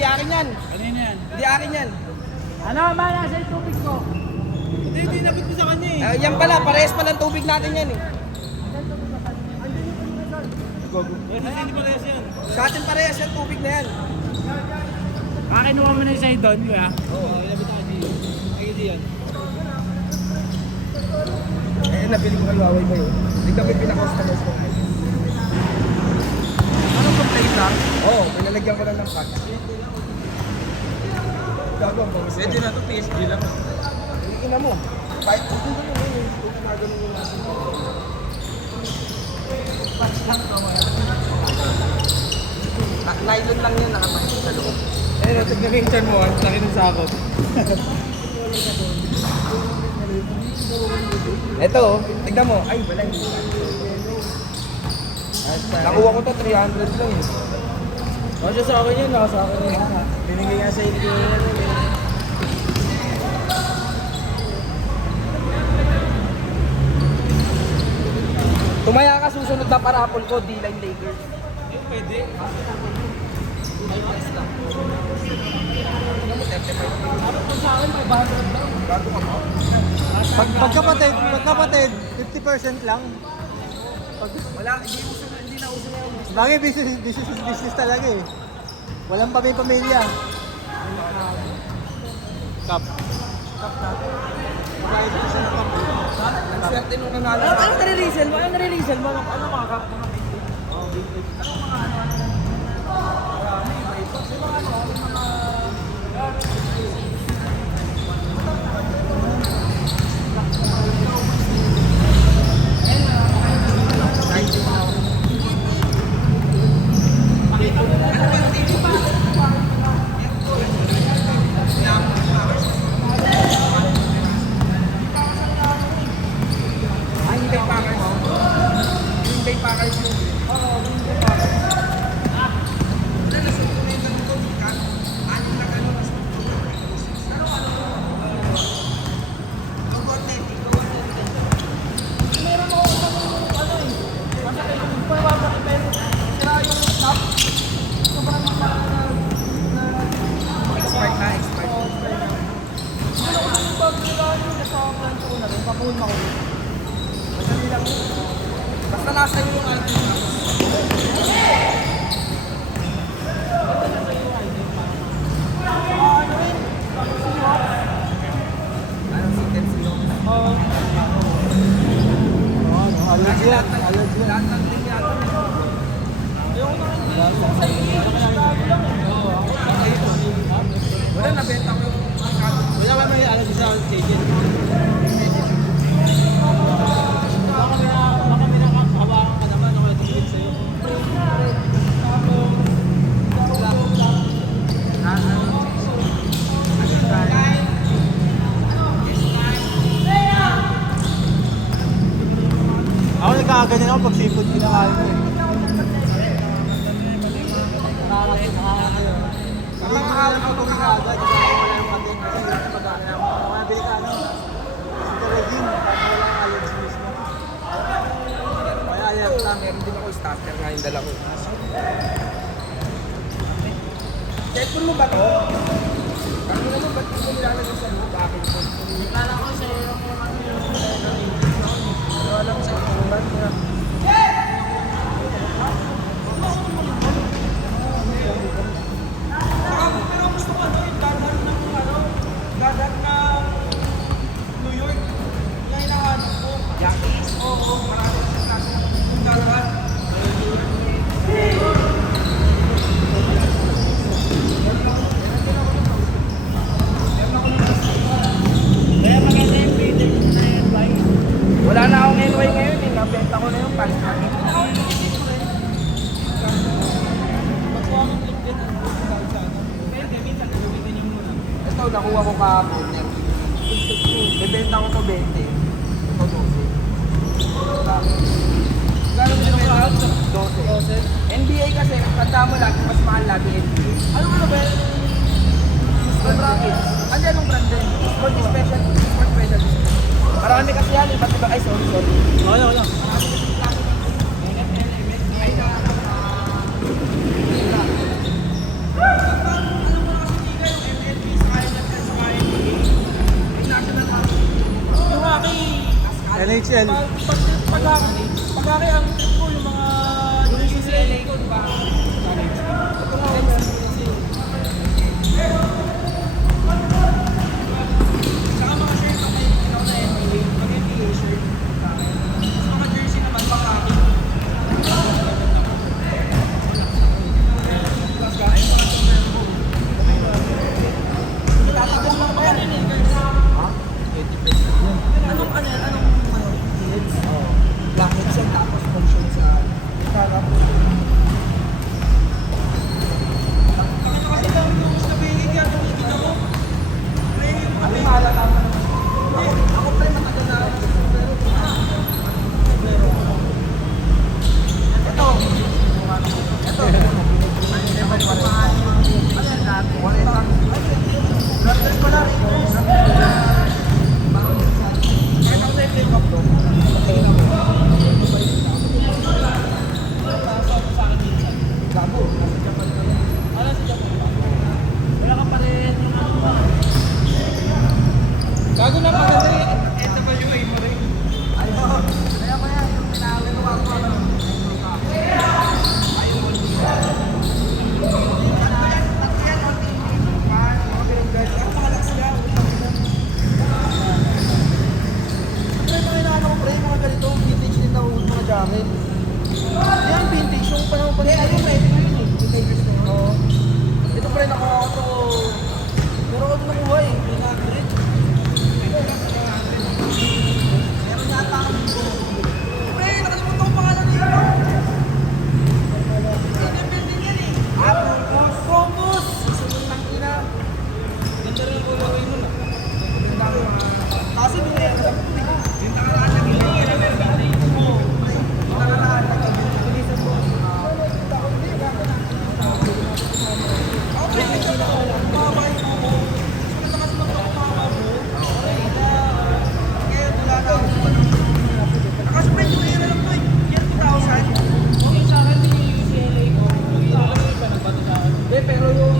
hindi akin yan. Kanina yan. Hindi akin yan. Ano, mana sa tubig ko? Hindi nabit ko sa kanya eh. Yan pala, parehas pala ang tubig natin yan eh. Hindi parehas yan. Sa atin parehas yung tubig na yan. Kakinuha mo na yung sa'yo doon, kuya? Oo, nabit ako dito. Ay, di yan. Nabili ko kalaway ba yun? Hindi kami pinaka-customize ko. Anong complaint lang? Oo, pinalagyan ko lang ng pack. Gago ang bawas. Pwede na ito, PSG lang. Ina mo. Kahit kung hindi mo yun, kung gumagano yung nasa mo. Nylon lang yun, nakapagin sa loob. Eh, natignan yung chan mo, ang laki ng sakot. Ito, tignan mo. Ay, wala yun. Nakuha ko to 300 lang eh. Kasi sa akin yun, sa akin yun. Binigay nga sa inyo yun. Tumaya ka susunod na parapol ko, D-Line Lakers. Pwede. Pagkapatid, 50% lang. Wala, hindi na uso na yun. Bagay, business talaga eh. Walang pamilya. Cup. Ang swerte nung nanalo. Ano nare-resell mo? Ano nare-resell mo? Ano mga cup? Basta nasa iyo yung item. Anong sikat sa'yo? Allergy yan. Lahat ng link yata. Wala, nabenta ko yung Wala ka may alam sa KJ. Baka may nakahawakan ka naman ako nag-click sa'yo. Ako nagkakaganyan ako pag seafood kinakain ko eh. Kapag makalang ako kumikada, di ba wala yung patin kasi hindi na pagkakain ako. Mabili ka ano, si Regine, para wala yung allergy mismo. Kaya alert lang. Meron din ako starter nga yung dala ko. Checkpoint mo ba to? Ano naman ba't hindi mo nilalagay sa loob? Akin ko. Kala ko sa'yo yung Alam sa ikulan niya. Pero gusto ko yung dadal na New York. Yan hinahanap ko. Yankees? Oo, marami yung kaso. Yung dadal. Kaya maganda yung pwede ko na yung buy. Wala na akong NY ngayon eh. Nabenta ko na yung pants natin. Ito, nakuha ko kahapon. Bebenta ko to 20. Ito 12. Gano'n din ang 12. NBA kasi, tanda mo lagi, mas mahal lagi NBA. Ano ba? Sport brackets. Andiyan yung brand din. Sport special. Sport special. Marami kasi yan. Iba't iba. Ay, sorry. Wala, wala. Ano Pagkaki ang trip ko yung mga Yung UCLA ko, di ba? Saka mga shirt na may ikaw na NBA, pag NBA shirt. Tapos mga jersey naman, pakaki. Tapos kahit mga sombrero. Tatakbo lang ba yan? Ha? 80 pesos. Anong heads? Oo. Black heads yan, tapos function sa kakap. Pakita kasi lang yung gusto bigay yan, kung hindi ako. Premium kami. Malala ka naman. Ako pre, matagal na ako. Ito. Ito. Ano yan natin? Wala lang. Brothers ko lang. Kahit ako sa flip up doon. Gabo. Nasa Japan ka lang. Wala sa Japan pa. Wala ka pa rin. Gago na maganda rin. NWA mo rin. Ayun. Kaya pa yan. Yung pinawin ko ako. Jacket. Yan, vintage. Yung panahon pa rin. Ayun, may vintage na yun. Oo. Ito pa rin nakuha ko to. Pero ako ito nakuha eh. 300. Meron yata ako dito. Pre, nakalimutan ko pangalan nito. Sino yung building yan eh? Prompus. Prompus! Susunod ng ina. Ganda rin ang kulawin mo na. Ganda ko mga... Kasi doon yan. Yung takaraan na building yan. Pero yung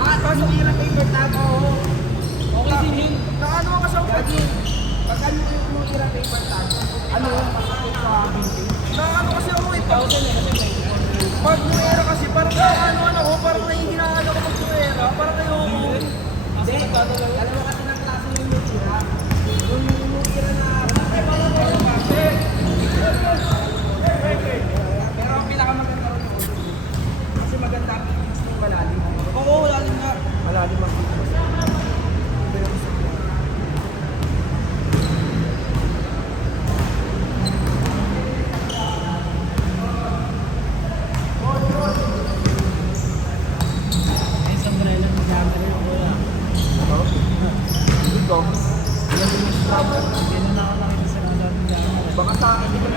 pasok yung paper tag Okay din yun. Nakano ka sa pagin? Pagka yung irang paper tag, ano yung pasakit sa vintage? Nakano kasi ako eh. 1,000 eh kasi may Pag yung era kasi parang ano ko, parang nahihinahan ako pag yung era. Parang kayo ko. Hindi, alam mo kasi ng klase yung era. Yung era na pero ang pinakamaganda rin yun. Kasi maganda ang fitness ng malalim. Oo, lalim nga. Malalim ang fitness. Ay, isang umbrella ng gamit rin ako wala. Ito. Yan yung struggle. Hindi na ako nakita sa mga dating gamit. Baka sa akin, hindi ko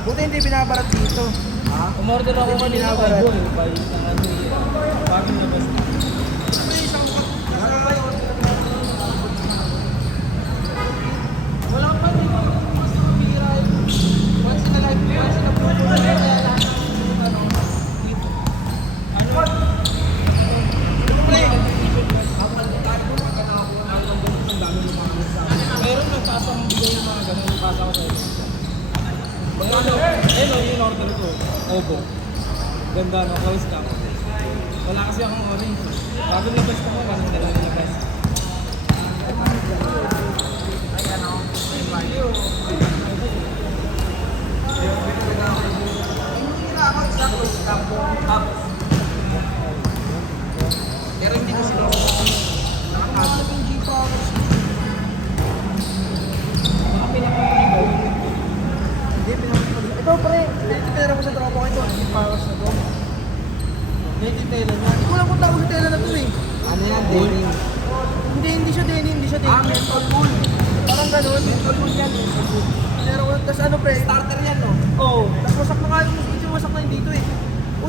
buti hindi binabarat dito. Ha? Umorder ako kanina kay Bull. By ano yun. Bagong labas na. Wala pa din. Mas mabira yun. Once in a life, once in a blue moon. Kaya lahat ng ano. Ito pre. Ang tayo mo, magkanakuha na ang ganun ang dami ng mga sa akin. Meron nagpasa ang bigay ng mga ganun. Nagpasa ko sa'yo. Magkano? Ayun o, yung order ko. Obo. Ganda no, close lang. Wala kasi akong orange. Bagong labas ko mo, ganun nila nilabas. Ay ano, value. Hindi na ako exacto stampo up. Pero hindi ko sila nakakasap yung G-Powers. Mga pinapaligaw. Hindi, pinapaligaw. Ito pre, pinititera ko sa tropa ko ito. G-Powers na to. Native na. Hindi ko lang kung tawag sa tela na to eh. Ano yan, denim? Hindi siya denim, hindi siya denim. Menthol wool. Parang ganun. Menthol wool yan. Pero, tas ano pre? Starter yan, no? Oo. Tas wasak na nga yung medyo wasak na yun dito eh.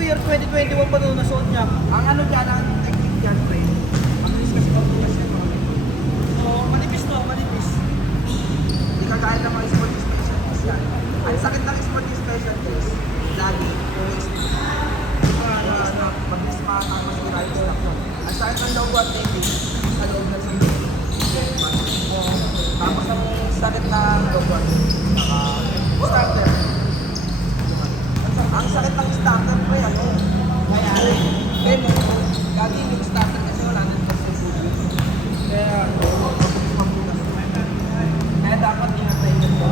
Year 2021 pa doon nasuot niya. Ang ano dyan, ang technique dyan, pre. Ang risk kasi pagbukas yan, mga Oo, manipis to, manipis. Hindi ka kaya ng mga sporty special test yan. Ang sakit ng sporty special test, lagi, always mag-miss pa tayo masira yung stock mo. Ang sakit ng longboard taking, sa loob ng silo. Tapos ang sakit ng longboard, starter. Ang sakit ng starter ko yan, kaya then, gagawin yung starter kasi wala na sa studio. Kaya dapat ingatay nyo po.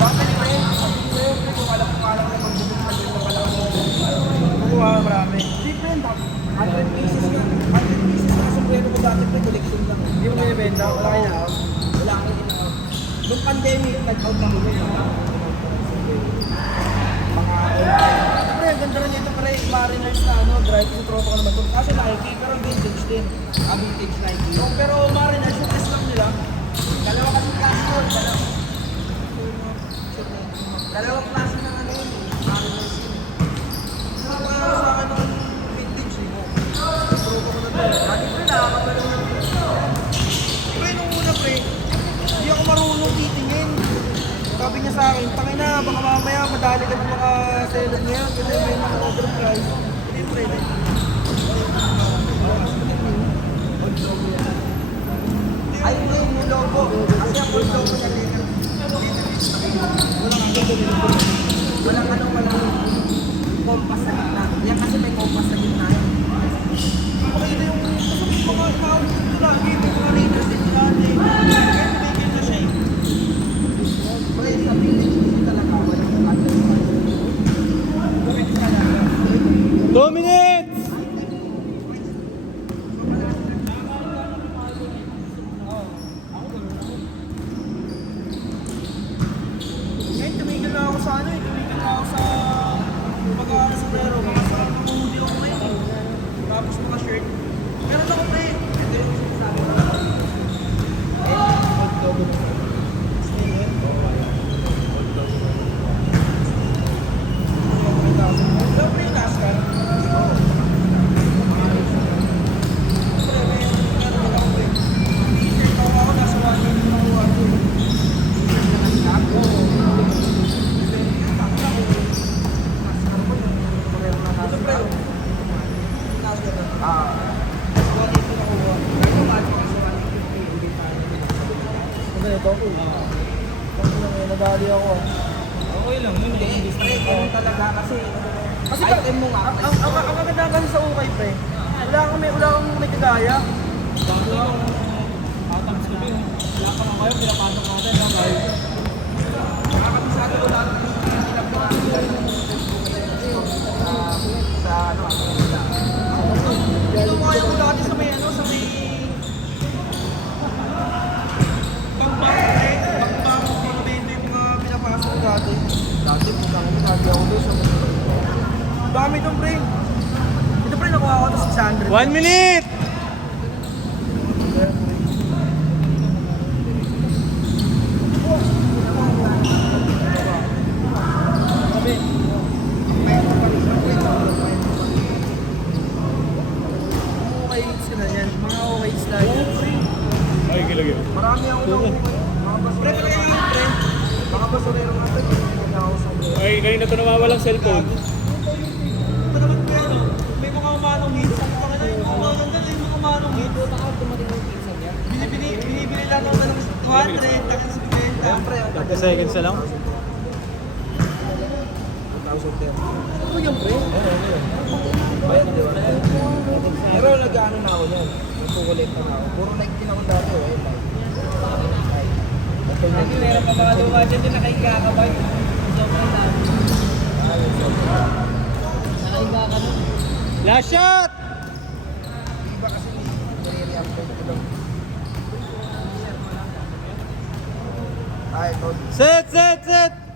Bakit anyway, kung alam na magbibig pa dito pala ako. Kuha marami. Different, 100 pieces yun. 100 pieces na sombrero ko dati pre, collection lang. Hindi mo binibenta, wala kayo na. Wala akong in-out. Nung pandemic, nag-out lang ako. Pre, ang ganda rin ito pre, Mariners na drive sa tropa ko naman. Kaso Nike, pero vintage din. Vintage Nike. Pero Mariners, yung test lang nila. Dalawa kasi klase yun. Dalawang klase ng ano yun. Mariners yun. Nakapaya ko sa akin ng vintage eh. Tropa ko na to. Lagi pre, nakakabalo ng Pre, nung una pre, hindi ako marunong titingin. Sabi niya sa akin, tangina, baka mamaya madali ka yung mga seller niya kasi may mga overprice. Hindi pre, ay, yung logo. Kasi ang logo na later. Walang compass sa gitna. Yan kasi may compass sa gitna. pakita yung mga tao dito lagi, may mga Raiders din dati. Kaya tumigil na siya eh. Pre, sa village kasi talaga, walang advertise. Correct ka lang. 2 minutes! Ngayon tumigil na ako sa ano eh, tumigil na ako sa pag-aaral sa Pero, mga sa mahuli ako ngayon eh. Tapos mga shirt. Meron ako pre, ito yung sinasabi ko. Old logo. Stay in. Ito pre yung NASCAR. Pre, meron din ako pre. T-shirt ako nasa 1 year na ako ako. Nadali ako. Okay lang yun. Hindi, pre, ganun talaga kasi Kasi item mo nga. ang maganda kasi sa ukay pre, wala kang may kagaya. Bago lang, atoms kami. Wala pa nga kayo, pinapasok natin. No? Nakakabisado ko lahat ng hilap na sa ano nila. Ito mo kaya ko dati sa may ano, sa may Pagbang, dito yung mga pinapasok ko dati. Dati kung lang lagi ako doon sa Dami itong pre. Ito pre, nakuha ko ito 600. 1 minute! Sabi, meron pa rin sa okay hits ka na yan. Mga okay hits lagi. Ay, kilagay. marami akong nakuha. Pre, pre, pre. Mga basurero nga ito. Hindi ako sa Ay, kanina ito nawawalang cellphone. Ito naman pre, ano, may mga umanong hits. Ang pangina yung mga maganda na yung mga umanong hits. Binibili lang naman ng 200, tapos 50. Siyempre, 30 seconds na lang. 1,000 Ano yung pre? Pero nag-ano na ako yan. Nagkukulit na ako. Puro like din ako dati. Hindi, meron pa mga luwa dyan yung nakahiga ka ba? Sobrang dami. Nakahiga ka na. Last shot! Iba kasi nire-react ko lang. Ay, ito. Set, set, set!